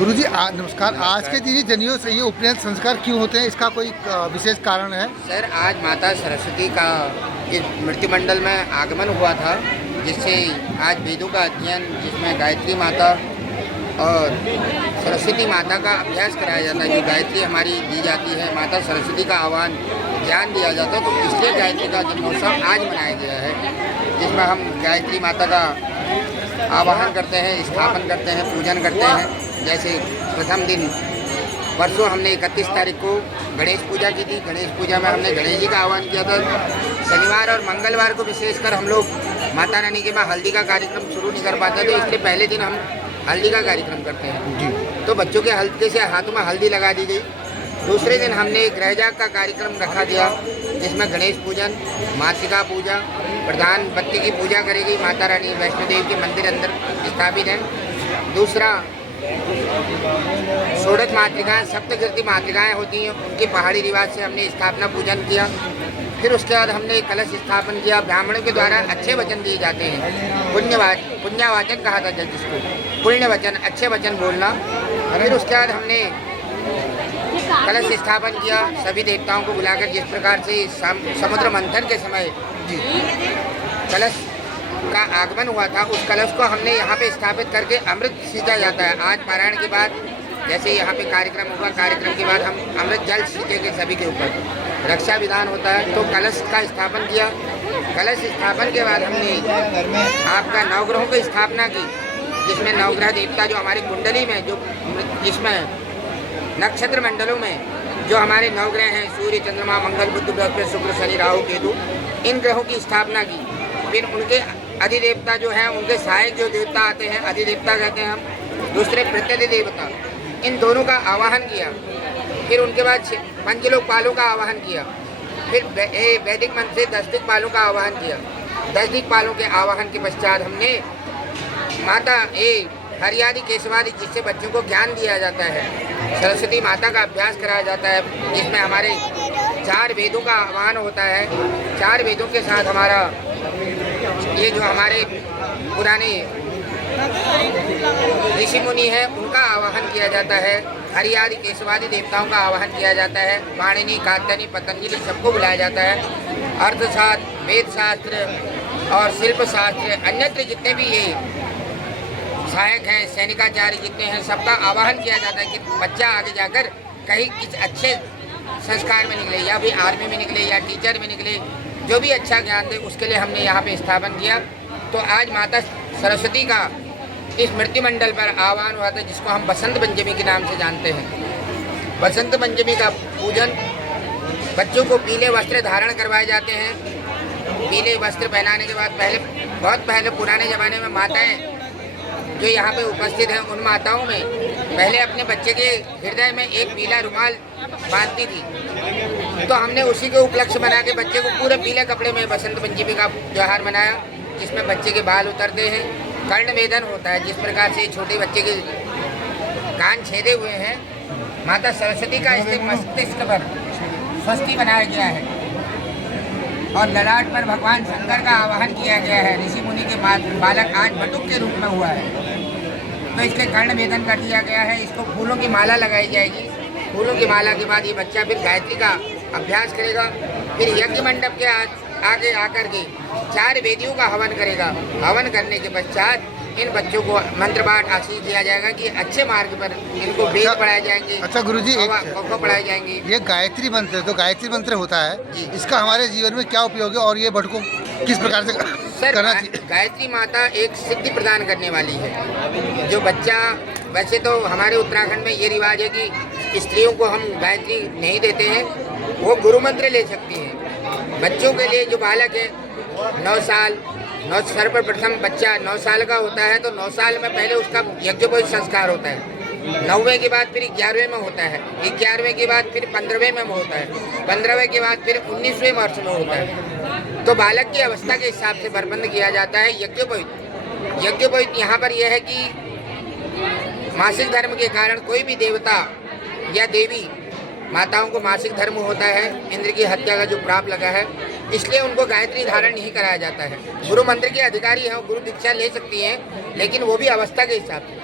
गुरुजी नमस्कार। आज के दिन जनेऊ से ये उपनयन संस्कार क्यों होते हैं, इसका कोई विशेष कारण है? सर, आज माता सरस्वती का इस मृत्युमंडल में आगमन हुआ था, जिससे आज वेदों का अध्ययन, जिसमें गायत्री माता और सरस्वती माता का अभ्यास कराया जाता है। जो गायत्री हमारी दी जाती है, माता सरस्वती का आह्वान ज्ञान दिया जाता है, तो इसलिए गायत्री का जन्मोत्सव आज मनाया गया है, जिसमें हम गायत्री माता का आवाहन करते हैं, स्थापन करते हैं, पूजन करते हैं। जैसे प्रथम दिन परसों हमने 31 तारीख को गणेश पूजा की थी। गणेश पूजा में हमने गणेश जी का आह्वान किया था। शनिवार और मंगलवार को विशेषकर हम लोग माता रानी के बाद हल्दी का कार्यक्रम शुरू नहीं कर पाते, तो इसलिए पहले दिन हम हल्दी का कार्यक्रम करते हैं जी। तो बच्चों के हल्के से हाथों में हल्दी लगा दी गई। दूसरे दिन हमने ग्रहजाग का कार्यक्रम रखा दिया, जिसमें गणेश पूजन, मासिका पूजा, प्रधान बत्ती की पूजा करेगी। माता रानी वैष्णो देवी के मंदिर अंदर स्थापित है। दूसरा, षोडश मातृकाएँ, सप्तकीर्ति मातृकाएँ होती हैं, उनके पहाड़ी रिवाज से हमने स्थापना पूजन किया। फिर उसके बाद हमने कलश स्थापन किया। ब्राह्मणों के द्वारा अच्छे वचन दिए जाते हैं, पुण्यवाचन कहा था जिसको, पुण्य वचन, अच्छे वचन बोलना। फिर उसके बाद हमने कलश स्थापन किया, सभी देवताओं को बुलाकर। जिस प्रकार से समुद्र मंथन के समय कलश का आगमन हुआ था, उस कलश को हमने यहाँ पे स्थापित करके अमृत सींचा जाता है। आज पारायण के बाद जैसे यहाँ पे कार्यक्रम हुआ, कार्यक्रम के बाद हम अमृत जल सींचेंगे सभी के ऊपर। रक्षा विधान होता है, तो कलश का स्थापन किया। कलश स्थापन के बाद हमने आपका नवग्रहों की स्थापना की, जिसमें नवग्रह देवता जो हमारी कुंडली में, जो जिसमें नक्षत्र मंडलों में जो हमारे नवग्रह हैं, सूर्य, चंद्रमा, मंगल, बुध, बृहस्पति, शुक्र, शनि, राहु, केतु, इन ग्रहों की स्थापना की। फिर उनके अधिदेवता जो हैं, उनके सहायक जो देवता आते हैं, अधिदेवता कहते हैं हम। दूसरे प्रत्यधि देवता, इन दोनों का आवाहन किया। फिर उनके बाद पंचलोकपालों का आवाहन किया। फिर वैदिक मंत्र से 10 दिक्पालों का आवाहन किया। 10 दिक्पालों के आवाहन के पश्चात हमने माता हरियादि केशवादि, जिससे बच्चों को ज्ञान दिया जाता है, सरस्वती माता का अभ्यास कराया जाता है, जिसमें हमारे 4 वेदों का आह्वान होता है। 4 वेदों के साथ हमारा ये जो हमारे पुराने ऋषि मुनि हैं, उनका आवाहन किया जाता है। हरियादि केशवादि देवताओं का आवाहन किया जाता है। पाणिनि, कात्यायनी, पतंजलि, सबको बुलाया जाता है। अर्थशास्त्र, वेद शास्त्र और शिल्प शास्त्र, अन्यत्र जितने भी ये सहायक हैं, सैनिकाचार्य जितने हैं, सबका आवाहन किया जाता है कि बच्चा आगे जाकर कहीं किसी अच्छे संस्कार में निकले, या फिर आर्मी में निकले, या टीचर में निकले, जो भी अच्छा ज्ञान दे, उसके लिए हमने यहाँ पे स्थापन किया। तो आज माता सरस्वती का इस मृत्युमंडल पर आह्वान हुआ था, जिसको हम बसंत पंचमी के नाम से जानते हैं। बसंत पंचमी का पूजन, बच्चों को पीले वस्त्र धारण करवाए जाते हैं। पीले वस्त्र पहनाने के बाद बहुत पहले पुराने ज़माने में माताएँ जो यहाँ पे उपस्थित हैं, उन माताओं में पहले अपने बच्चे के हृदय में एक पीला रुमाल बांधती थी। तो हमने उसी के उपलक्ष्य बना के बच्चे को पूरे पीले कपड़े में बसंत पंचमी का त्यौहार मनाया, जिसमें बच्चे के बाल उतरते हैं, कर्ण वेदन होता है। जिस प्रकार से छोटे बच्चे के कान छेदे हुए हैं, माता सरस्वती का इसके मस्तिष्क पर स्वस्ति बनाया गया है, और ललाट पर भगवान शंकर का आवाहन किया गया है। ऋषि मुनि के बालक आज बटुक के रूप में हुआ है, तो इसके कर्ण वेदन कर दिया गया है। इसको फूलों की माला लगाई जाएगी। फूलों की माला के बाद ये बच्चा फिर गायत्री का अभ्यास करेगा। फिर यज्ञ मंडप के आगे आकर के 4 वेदियों का हवन करेगा। हवन करने के पश्चात इन बच्चों को मंत्र पाठ आशीष दिया जाएगा कि अच्छे मार्ग पर इनको वेद पढ़ाए जाएंगे। अच्छा गुरुजी, पढ़ाए जाएंगे। ये गायत्री मंत्र, तो गायत्री मंत्र होता है, इसका हमारे जीवन में क्या उपयोग है, और ये भट को किस प्रकार से करना चाहिए? गायत्री माता एक सिद्धि प्रदान करने वाली है। जो बच्चा, वैसे तो हमारे उत्तराखंड में ये रिवाज है कि स्त्रियों को हम गायत्री नहीं देते हैं, वो गुरु मंत्र ले सकती हैं। बच्चों के लिए जो बालक है 9 साल, सर्वप्रथम बच्चा 9 साल का होता है, तो 9 साल में पहले उसका यज्ञोपवीत संस्कार होता है। 9वें के बाद फिर 11वें में होता है। 11वें के बाद फिर 15वें में होता है। 15वें के बाद फिर 19वें वर्ष में होता है। तो बालक की अवस्था के हिसाब से प्रबंध किया जाता है यज्ञोपवीत। यज्ञोपवीत यहाँ पर यह है कि मासिक धर्म के कारण कोई भी देवता या देवी, माताओं को मासिक धर्म होता है, इंद्र की हत्या का जो प्राप लगा है, इसलिए उनको गायत्री धारण नहीं कराया जाता है। गुरु मंत्र के अधिकारी हैं, गुरु दीक्षा ले सकती हैं, लेकिन वो भी अवस्था के हिसाब से।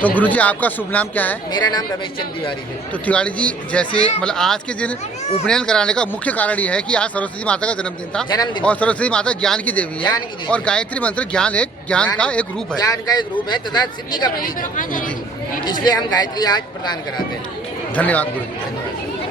तो गुरुजी आपका शुभ नाम क्या है? मेरा नाम रमेश चंद्र तिवारी है। तो तिवारी जी, जैसे मतलब आज के दिन उपनयन कराने का मुख्य कारण ये है कि आज सरस्वती माता का जन्मदिन था, और सरस्वती माता ज्ञान की देवी ज्ञान की है, देवी और है। गायत्री मंत्र ज्ञान का एक रूप है। ज्ञान का एक रूप है तथा सिद्धि का प्रतीक है, इसलिए हम गायत्री आज प्रदान कराते हैं। धन्यवाद गुरु जी।